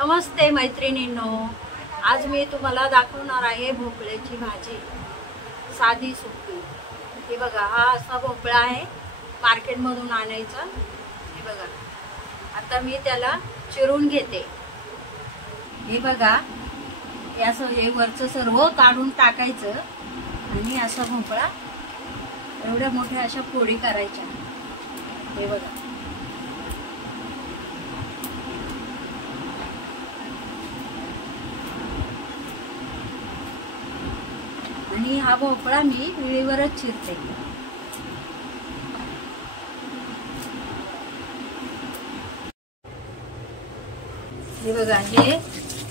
नमस्ते मैत्रिणींनो, आज मी तुम्हाला दाखवणार आहे भोपळ्याची भाजी, साधी सोपी। हे बघा, हा असा भोपळा आहे, मार्केटमधून आणायचा। हे बघा, आता मी त्याला चिरून घेते। हे बघा, असं हे वरचं सर्व काढून टाकायचं आणि असा भोपळा एवढ्या मोठ्या अशा फोडी करायच्या। हे बघा, आणि हा भोपळा मी विळीवरच चिरते। हे बघा, हे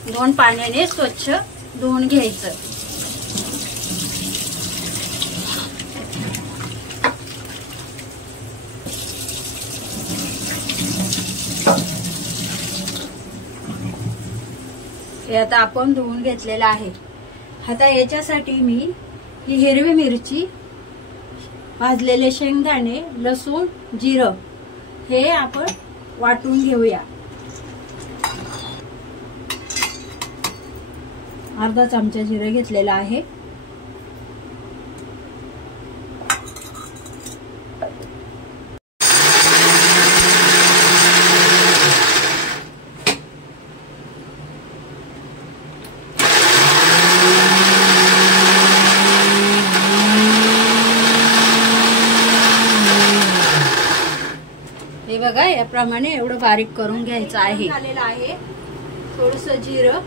2 पाण्याने स्वच्छ धुवून घ्यायचं। हे आता आपण धुवून घेतलेलं आहे। आता याच्यासाठी मी ही हिरवी मिरची, भाजलेले शेंगदाणे, लसूण, जिरं हे आपण वाटून घेऊया। अर्धा चमचा जिरं घेतलेला आहे। हे बघा, याप्रमाणे एवढं बारीक करून घ्यायचं आहे। झालेलं आहे। थोडंसं जिरं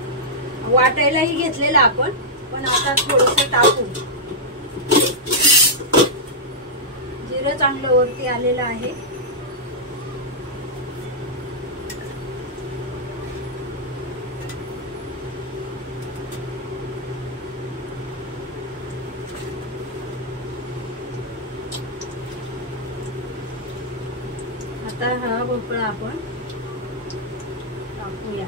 वाटायलाही घेतलेलं आपण, पण आता थोडंसं टाकू। जिरं चांगलं वरती आलेलं आहे। आता हा भोपळा आपण टाकूया।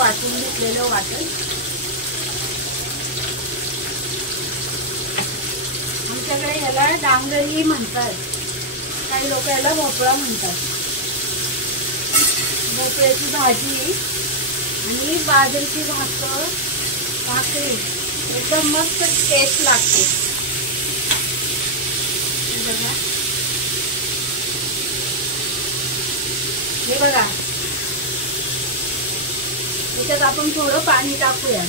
वाटून घेतलेलं वाटण, आमच्याकडे याला डांगरही म्हणतात, काही लोक याला भोपळा म्हणतात। भोपळ्याची भाजी आणि बाजरीची भाकरी एकदम मस्त टेस्ट लागते। बघा, हे बघा, याच्यात आपण थोडं पाणी टाकूया।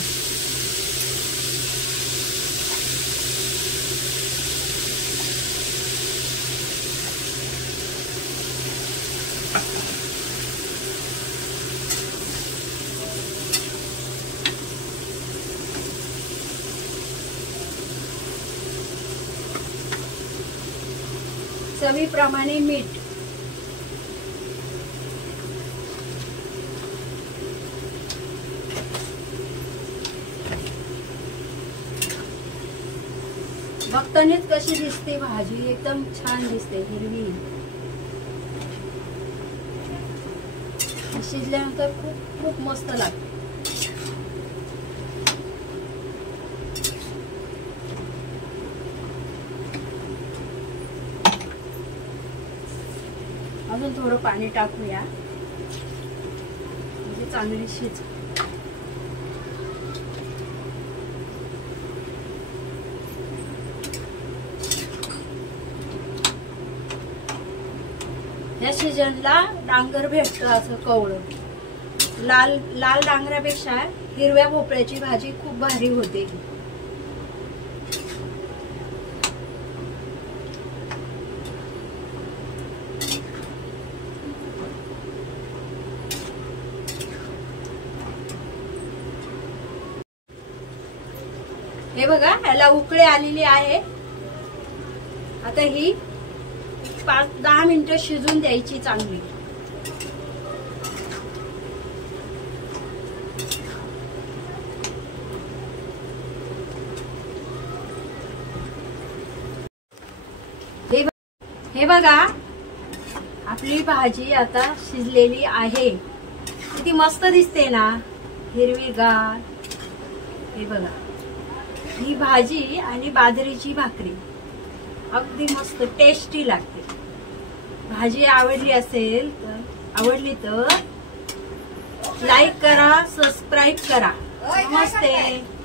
चवीप्रमाणे मीठ, बघतानीच कशी दिसते भाजी, एकदम छान दिसते, हिरवी। शिजल्यानंतर खूप खूप मस्त लागते। अजून थोडं पाणी टाकूया, म्हणजे चांगली शिज। या सीजनला डांगर भेटतं असं कवळं, लाल लाल डांगरापेक्षा हिरव्या भोपळ्याची भाजी खूप भारी होते। हे बघा, याला उकळी आलेली आहे। आता ही 5-10 मिनिटं शिजून द्यायची चांगली। हे बघा आपली भाजी आता शिजलेली आहे. किती मस्त दिसते ना, हिरवीगार. हे बघा ही भाजी आणि बाजरीची भाकरी अगदी मस्त टेस्टी लागते. भाजी आवडली तर लाईक करा, सबस्क्राईब करा. नमस्ते.